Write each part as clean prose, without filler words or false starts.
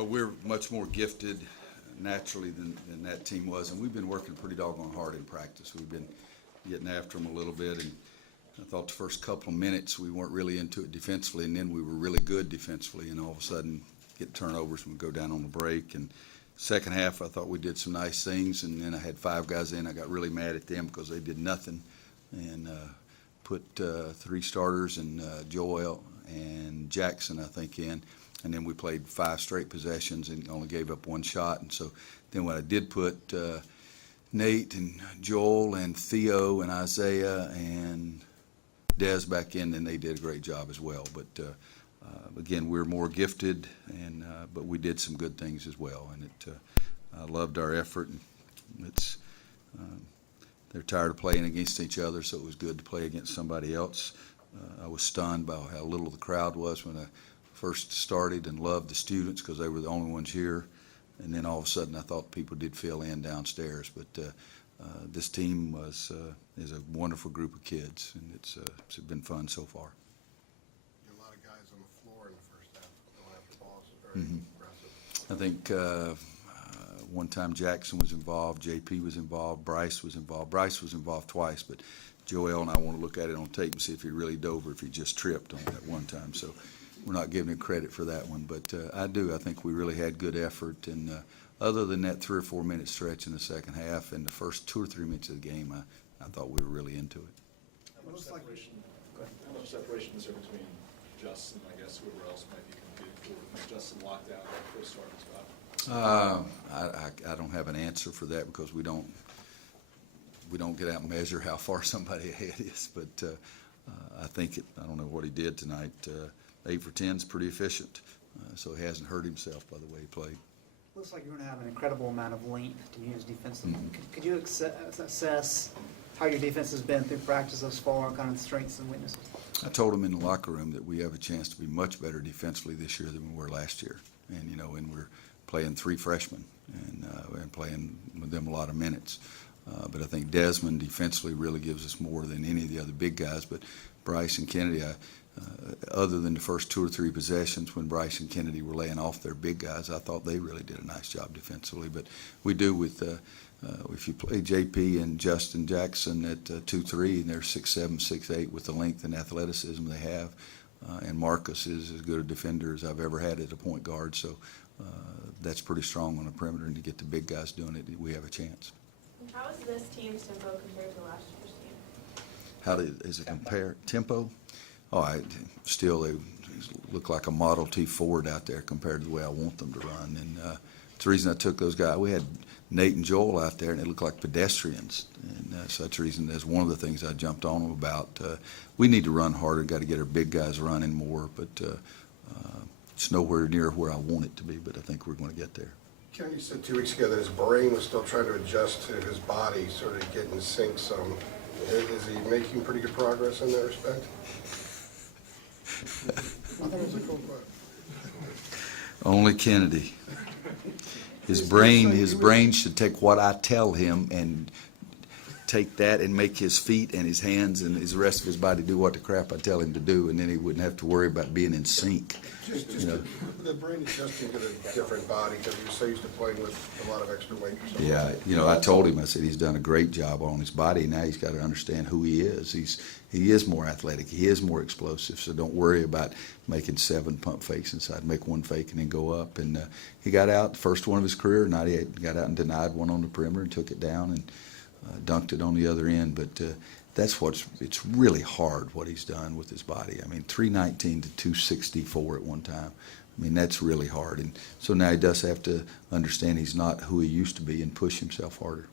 Well, we're much more gifted naturally than that team was, and we've been working pretty doggone hard in practice. We've been getting after them a little bit, and I thought the first couple of minutes we weren't really into it defensively, and then we were really good defensively, and all of a sudden get turnovers and we go down on the break. And second half I thought we did some nice things, and then I had 5 guys in. I got really mad at them because they did nothing, and put 3 starters and Joel and Jackson, I think, in. And then we played 5 straight possessions and only gave up 1 shot. And so then when I did put Nate and Joel and Theo and Isaiah and Des back in, then they did a great job as well. But again, we're more gifted, and but we did some good things as well. And I loved our effort. And it's they're tired of playing against each other, so it was good to play against somebody else. I was stunned by how little the crowd was when I first started, and loved the students because they were the only ones here. And then all of a sudden I thought people did fill in downstairs. But this team is a wonderful group of kids, and it's been fun so far. A lot of guys on the floor in the first half going after balls. Very impressive. I think one time Jackson was involved, JP was involved, Bryce was involved. Bryce was involved twice, but Joel and I want to look at it on tape and see if he really dove or if he just tripped on that one time. So we're not giving him credit for that one, but I think we really had good effort. And other than that 3 or 4 minute stretch in the second half and the first 2 or 3 minutes of the game, I thought we were really into it. How much separation is there between Justin, I guess, whoever else might be competing for Justin locked out at first starting spot? I don't have an answer for that because we don't get out and measure how far somebody ahead is. But I don't know what he did tonight. 8 for 10 is pretty efficient, so he hasn't hurt himself by the way he played. Looks like you're going to have an incredible amount of length to use defensively. Could you assess how your defense has been through practice thus far, kind of the strengths and weaknesses? I told him in the locker room that we have a chance to be much better defensively this year than we were last year, and we're playing 3 freshmen and playing with them a lot of minutes. But I think Desmond defensively really gives us more than any of the other big guys. But Bryce and Kennedy, other than the first 2 or 3 possessions when Bryce and Kennedy were laying off their big guys, I thought they really did a nice job defensively. But we do with if you play JP and Justin Jackson at 2-3, and they're 6'7", 6'8", with the length and athleticism they have, and Marcus is as good a defender as I've ever had at a point guard. So that's pretty strong on the perimeter, and to get the big guys doing it, we have a chance. How is this team's tempo compared to last year's team? How does it compare? Tempo? Oh, they look like a Model T Ford out there compared to the way I want them to run. And it's the reason I took those guys. We had Nate and Joel out there, and they looked like pedestrians. And so that's the reason, that's one of the things I jumped on them about. We need to run harder, got to get our big guys running more, but it's nowhere near where I want it to be, but I think we're going to get there. Ken, you said 2 weeks ago that his brain was still trying to adjust to his body, sort of get in sync some. Is he making pretty good progress in that respect? Only Kennedy. His brain should take what I tell him and take that and make his feet and his hands and the rest of his body do what the crap I tell him to do, and then he wouldn't have to worry about being in sync. The brain adjusting to the different body because he was so used to playing with a lot of extra weight or something. Yeah, I told him, I said he's done a great job on his body. Now he's got to understand who he is. He is more athletic. He is more explosive. So don't worry about making 7 pump fakes inside. Make 1 fake and then go up. And he got out, the first one of his career, 98, got out and denied one on the perimeter and took it down and dunked it on the other end. But it's really hard what he's done with his body. I mean, 319 to 264 at one time. I mean, that's really hard. And so now he does have to understand he's not who he used to be and push himself harder.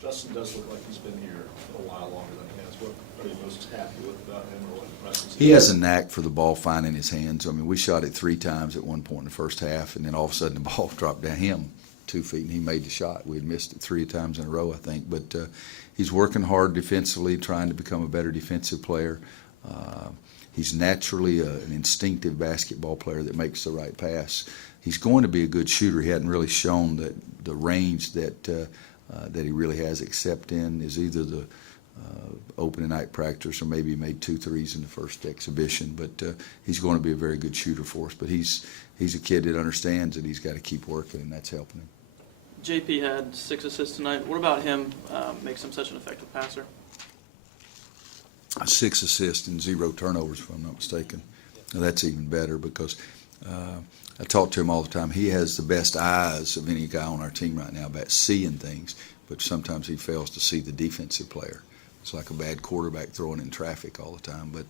Justin does look like he's been here a while longer than he has. What are you most happy with about him, or what impresses you? He has a knack for the ball finding his hands. I mean, we shot it 3 times at one point in the first half, and then all of a sudden the ball dropped down him 2 feet, and he made the shot. We had missed it 3 times in a row, I think. But he's working hard defensively, trying to become a better defensive player. He's naturally an instinctive basketball player that makes the right pass. He's going to be a good shooter. He hadn't really shown that the range that he really has, except in is either the opening night practice, or maybe he made 2 threes in the first exhibition. But he's going to be a very good shooter for us. But he's a kid that understands that he's got to keep working, and that's helping him. JP had 6 assists tonight. What about him makes him such an effective passer? 6 assists and 0 turnovers, if I'm not mistaken. Now, that's even better because I talk to him all the time. He has the best eyes of any guy on our team right now about seeing things, but sometimes he fails to see the defensive player. It's like a bad quarterback throwing in traffic all the time. But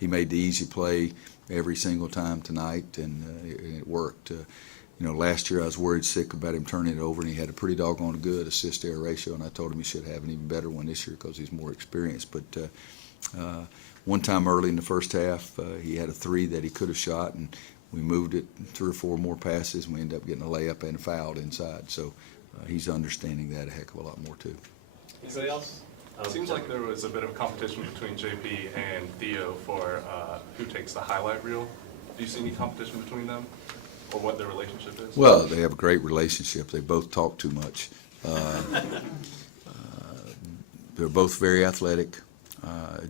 he made the easy play every single time tonight, and it worked. Last year I was worried sick about him turning it over, and he had a pretty doggone good assist-to-error ratio, and I told him he should have an even better one this year because he's more experienced. But one time early in the first half, he had a 3 that he could have shot, and we moved it 3 or 4 more passes, and we ended up getting a layup and fouled inside. So he's understanding that a heck of a lot more too. Anybody else? It seems like there was a bit of competition between JP and Theo for who takes the highlight reel. Do you see any competition between them, or what their relationship is? Well, they have a great relationship. They both talk too much. They're both very athletic.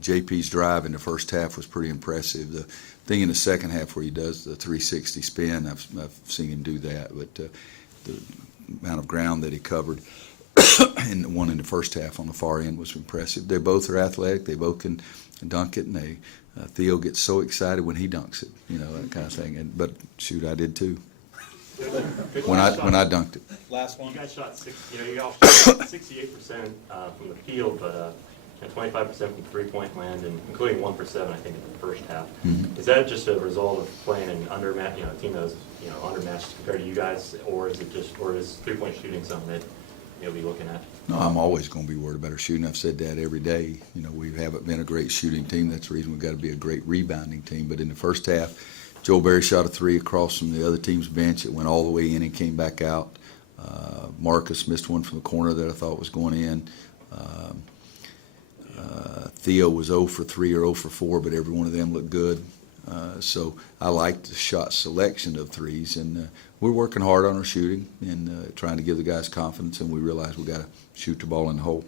JP's drive in the first half was pretty impressive. The thing in the second half where he does the 360 spin, I've seen him do that. But the amount of ground that he covered in the one in the first half on the far end was impressive. They both are athletic. They both can dunk it, and Theo gets so excited when he dunks it, that kind of thing. But shoot, I did too when I dunked it. Last one. You guys shot 68% from the field, but 25% from three-point land, and including 1 for 7, I think, in the first half. Mm-hmm. Is that just a result of playing an undermatched, a team that was undermatched compared to you guys, or is three-point shooting something that you'll be looking at? No, I'm always going to be worried about our shooting. I've said that every day. We haven't been a great shooting team. That's the reason we've got to be a great rebounding team. But in the first half, Joe Barry shot a 3 across from the other team's bench. It went all the way in and came back out. Marcus missed one from the corner that I thought was going in. Theo was 0 for 3 or 0 for 4, but every one of them looked good. So I like the shot selection of threes, and we're working hard on our shooting and trying to give the guys confidence, and we realize we got to shoot the ball in the hole.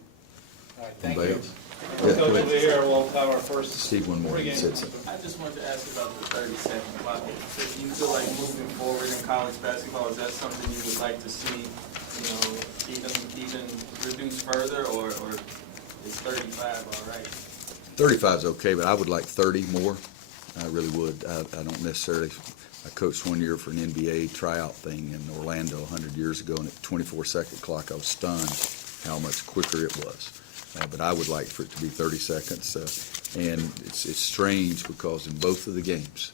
All right, thank Anybody you. else? Coach over here, we'll have our first. Steve, one more. pregame. Said so. I just wanted to ask about the 30-second clock. Do you feel like moving forward in college basketball, is that something you would like to see, even reduced further, or is 35 all right? 35 is okay, but I would like 30 more. I really would. I don't necessarily. I coached one year for an NBA tryout thing in Orlando 100 years ago, and at 24-second clock, I was stunned how much quicker it was. But I would like for it to be 30 seconds. And it's strange because in both of the games,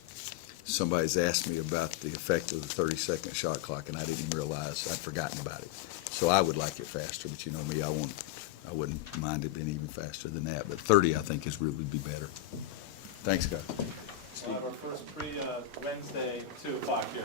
somebody's asked me about the effect of the 30-second shot clock, and I didn't realize I'd forgotten about it. So I would like it faster, but you know me, I wouldn't mind it being even faster than that. But 30, I think, would be better. Thanks, guys. We'll have our first Wednesday, 2 o'clock here.